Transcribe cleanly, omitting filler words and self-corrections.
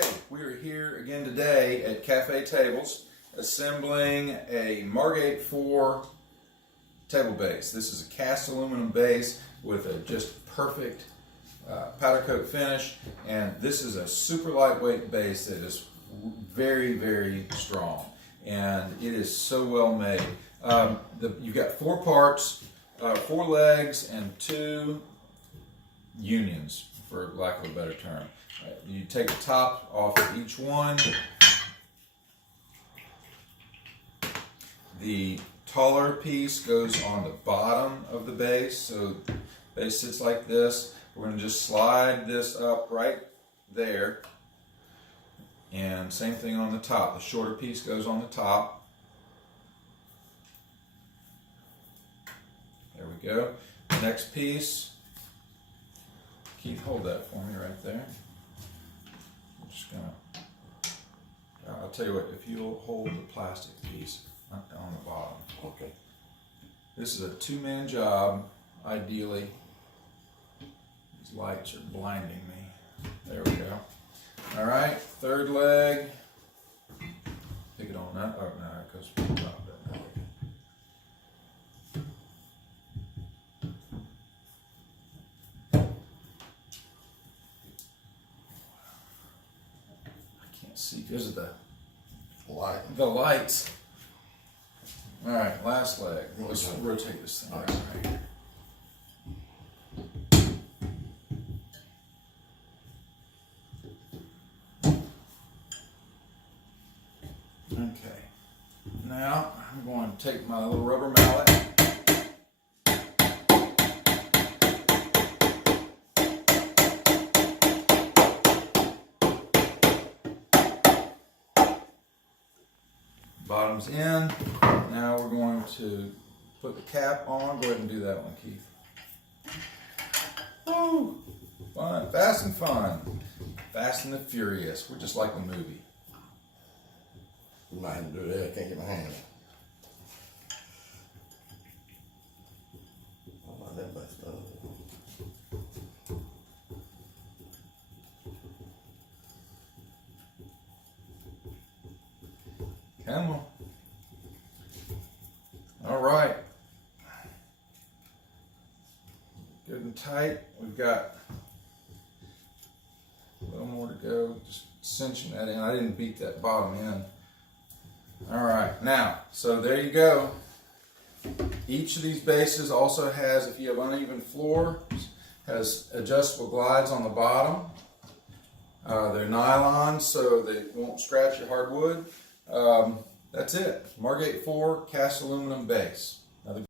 Hey, we are here again today at Cafe Tables assembling a Margate 4 table base. This is a cast aluminum base with a just perfect powder coat finish, and this is a super lightweight base that is very, very strong, and it is so well made. You've got 4 parts, 4 legs, and 2 unions, for lack of a better term. You take the top off of each one. The taller piece goes on the bottom of the base, so the base sits like this. We're going to just slide this up right there, and same thing on the top. The shorter piece goes on the top. There we go. Next piece. Keith, hold that for me right there. I'll tell you what, if you'll hold the plastic piece on the bottom. Okay. This is a 2-man job, ideally. These lights are blinding me. There we go. All right, 3rd leg. Pick it on that. Oh, no, it goes on top of that. See, because of the lights. All right, last leg. Let's rotate this thing. All right. Okay. Now I'm going to take my little rubber mallet. Bottom's in. Now we're going to put the cap on. Go ahead and do that one, Keith. Woo! Fun, fast and fun. Fast and the Furious. We're just like a movie. You might have to do that. I can't get my hand. Oh, that much stuff. Come on. All right. Good and tight. We've got a little more to go. Just cinching that in. I didn't beat that bottom in. All right. Now, so there you go. Each of these bases also has, if you have uneven floor, has adjustable glides on the bottom. They're nylon, so they won't scratch your hardwood. That's it. Margate 4 cast aluminum base.